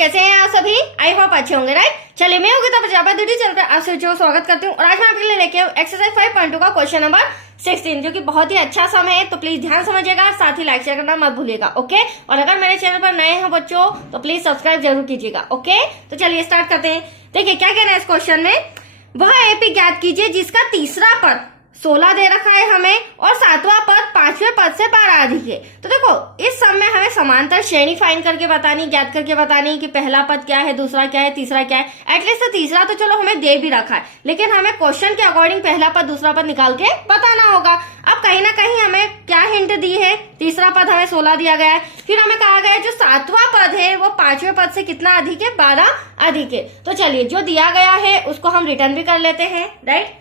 कैसे हैं आप सभी? आई होप अच्छे होंगे, राइट। चलिए मैं योगिता प्रजापति चलकर आप सभी को स्वागत करती हूँ और आज मैं आपके लिए लेके आऊँ एक्सरसाइज 5.2 का क्वेश्चन नंबर 16, जो कि बहुत ही अच्छा समय है। तो प्लीज ध्यान समझिएगा, साथ ही लाइक शेयर करना मत भूलिएगा, ओके। और अगर मेरे चैनल पर नए हैं बच्चों तो प्लीज सब्सक्राइब जरूर कीजिएगा, ओके। तो चलिए स्टार्ट करते हैं। देखिए क्या कह रहे हैं इस क्वेश्चन में, वह एपी ज्ञात कीजिए जिसका तीसरा पद 16 दे रखा है हमें और सातवां पद 5वें पद से 12 अधिक है। तो देखो इस सम में हमें समांतर श्रेणी फाइंड करके बतानी, ज्ञात करके बतानी कि पहला पद क्या है, दूसरा क्या है, तीसरा क्या है। एटलीस्ट तो तीसरा तो चलो हमें दे भी रखा है, लेकिन हमें क्वेश्चन के अकॉर्डिंग पहला पद दूसरा पद निकाल के बताना होगा। अब कहीं ना कहीं हमें क्या हिंट दी है, तीसरा पद हमें 16 दिया गया है, फिर हमें कहा गया है जो सातवां पद है वो 5वें पद से कितना अधिक है, 12 अधिक है। तो चलिए जो दिया गया है उसको हम रिटर्न भी कर लेते हैं, राइट।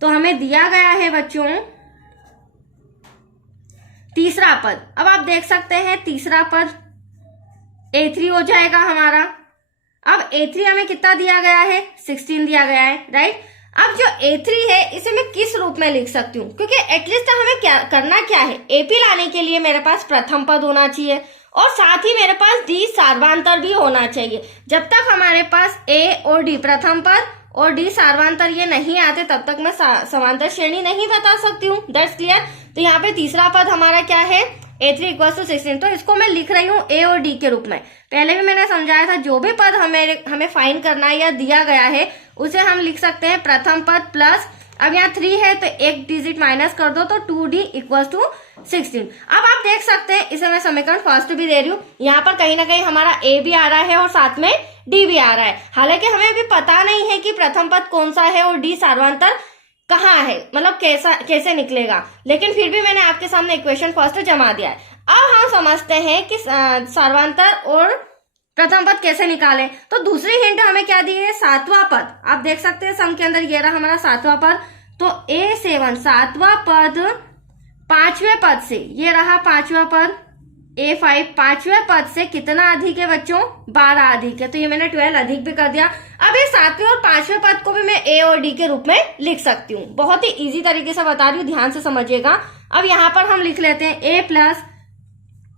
तो हमें दिया गया है बच्चों तीसरा पद। अब आप देख सकते हैं तीसरा पद A3 हो जाएगा हमारा। अब A3 हमें कितना दिया गया है, 16 दिया गया है, राइट। अब जो A3 है इसे मैं किस रूप में लिख सकती हूँ, क्योंकि एटलीस्ट हमें क्या करना क्या है, AP लाने के लिए मेरे पास प्रथम पद होना चाहिए और साथ ही मेरे पास D सार्वांतर भी होना चाहिए। जब तक हमारे पास A और D प्रथम पद और D सार्वांतर ये नहीं आते तब तक मैं समांतर श्रेणी नहीं बता सकती हूँ, दैट्स क्लियर। तो यहाँ पे तीसरा पद हमारा क्या है, A3 = 16। तो इसको मैं लिख रही हूँ A और D के रूप में। पहले भी मैंने समझाया था जो भी पद हमें फाइंड करना है या दिया गया है उसे हम लिख सकते हैं प्रथम पद प्लस, अब यहाँ 3 है तो एक डिजिट माइनस कर दो तो 2D = 16। अब आप देख सकते हैं इसे मैं समीकरण फर्स्ट भी दे रही हूँ, यहाँ पर कहीं ना कहीं हमारा A भी आ रहा है और साथ में D भी आ रहा है। हालांकि हमें अभी पता नहीं है कि प्रथम पद कौन सा है और D सार्वांतर कहाँ है, मतलब कैसे निकलेगा, लेकिन फिर भी मैंने आपके सामने इक्वेशन फर्स्ट जमा दिया है। अब हम समझते हैं कि सार्वांतर और प्रथम पद कैसे निकालें। तो दूसरी हिंट हमें क्या दी है, सातवां पद। आप देख सकते हैं सम के अंदर ये रहा हमारा सातवां पद, तो A7 सातवां पद 5वें पद से, ये रहा 5वां पद, A5 5वें पद से कितना अधिक है बच्चों, 12 अधिक है। तो ये मैंने 12 अधिक भी कर दिया। अब ये 7वें और 5वें पद को भी मैं A और D के रूप में लिख सकती हूँ। बहुत ही इजी तरीके से बता रही हूँ, ध्यान से समझिएगा। अब यहाँ पर हम लिख लेते हैं A प्लस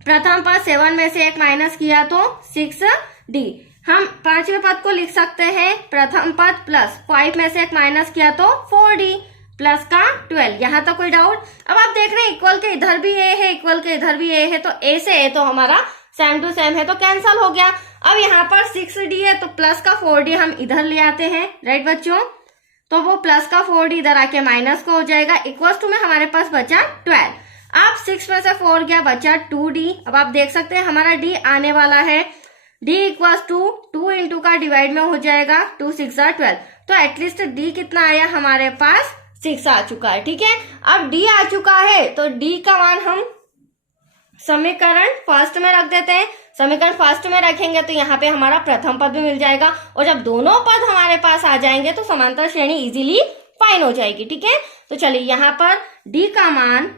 प्रथम पद 7 में से 1 माइनस किया तो 6D। हम 5वें पद को लिख सकते हैं प्रथम पद प्लस 5 में से 1 माइनस किया तो 4D प्लस का 12। यहाँ तक कोई डाउट? अब आप देख रहे हैं इक्वल के इधर भी A है, इक्वल के इधर भी A है, तो A से A तो हमारा सेम टू सेम है तो कैंसल हो गया। अब यहाँ पर 6D है तो प्लस का 4D हम इधर ले आते हैं, राइट बच्चों। तो वो प्लस का 4D इधर आके माइनस का हो जाएगा, इक्वल टू में हमारे पास बचा 12। अब 6 में से 4 गया, बचा 2D। अब आप देख सकते हैं हमारा D आने वाला है, D = 2 इंटू का डिवाइड में हो जाएगा, 2 6 12। तो एटलीस्ट D कितना आया हमारे पास, 6 आ चुका है, ठीक है। अब D आ चुका है तो D का मान हम समीकरण फर्स्ट में रख देते हैं। समीकरण फर्स्ट में रखेंगे तो यहाँ पे हमारा प्रथम पद भी मिल जाएगा और जब दोनों पद हमारे पास आ जाएंगे तो समांतर श्रेणी इजीली फाइन हो जाएगी, ठीक है। तो चलिए यहाँ पर D का मान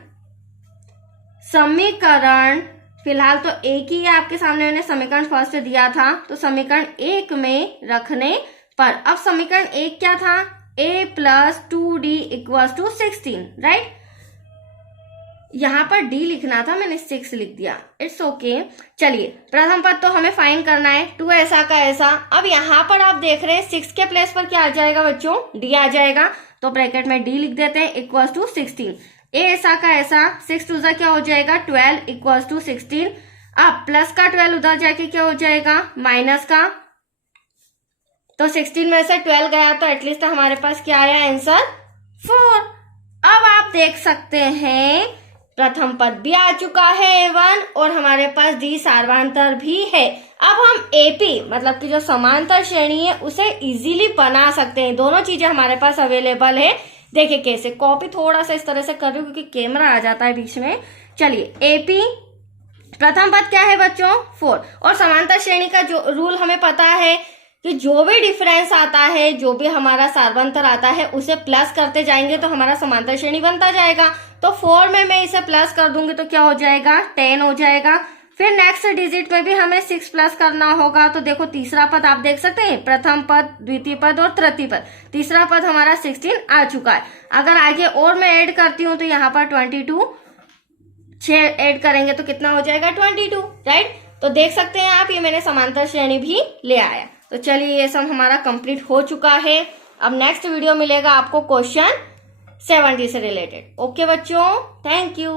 समीकरण फिलहाल तो एक ही है आपके सामने, मैंने समीकरण फर्स्ट दिया था तो समीकरण 1 में रखने पर, अब समीकरण 1 क्या था, A + 2D = 16, राइट। यहाँ पर D लिखना था, मैंने 6 लिख दिया, इट्स ओके। चलिए प्रथम पद तो हमें फाइंड करना है, 2 ऐसा का ऐसा। अब यहाँ पर आप देख रहे हैं 6 के प्लेस पर क्या आ जाएगा बच्चों, D आ जाएगा, तो ब्रैकेट में D लिख देते हैं = 16। A ऐसा का ऐसा, 6 2 क्या हो जाएगा, 12 = 16। अब प्लस का 12 उधर जाके क्या हो जाएगा, माइनस का, तो 16 में से 12 गया तो एटलीस्ट हमारे पास क्या आया आंसर, 4। अब आप देख सकते हैं प्रथम पद भी आ चुका है A1 और हमारे पास D सार्वांतर भी है। अब हम AP मतलब कि जो समांतर श्रेणी है उसे इजीली बना सकते हैं, दोनों चीजें हमारे पास अवेलेबल है। देखिए कैसे, कॉपी थोड़ा सा इस तरह से कर रही हूँ क्योंकि कैमरा आ जाता है बीच में। चलिए AP प्रथम पद क्या है बच्चों, 4, और समांतर श्रेणी का जो रूल हमें पता है कि जो भी डिफरेंस आता है, जो भी हमारा सार्वंतर आता है उसे प्लस करते जाएंगे तो हमारा समांतर श्रेणी बनता जाएगा। तो 4 में मैं इसे प्लस कर दूंगी तो क्या हो जाएगा, 10 हो जाएगा। फिर नेक्स्ट डिजिट में भी हमें 6 प्लस करना होगा। तो देखो तीसरा पद आप देख सकते हैं, प्रथम पद, द्वितीय पद और तृतीय पद। तीसरा पद हमारा 16 आ चुका है। अगर आगे और मैं ऐड करती हूँ तो यहाँ पर 22, 6 ऐड करेंगे तो कितना हो जाएगा, 22, राइट। तो देख सकते हैं आप, ये मैंने समांतर श्रेणी भी ले आया। तो चलिए ये सब हमारा कंप्लीट हो चुका है। अब नेक्स्ट वीडियो मिलेगा आपको क्वेश्चन 70 से रिलेटेड। ओके बच्चों, थैंक यू।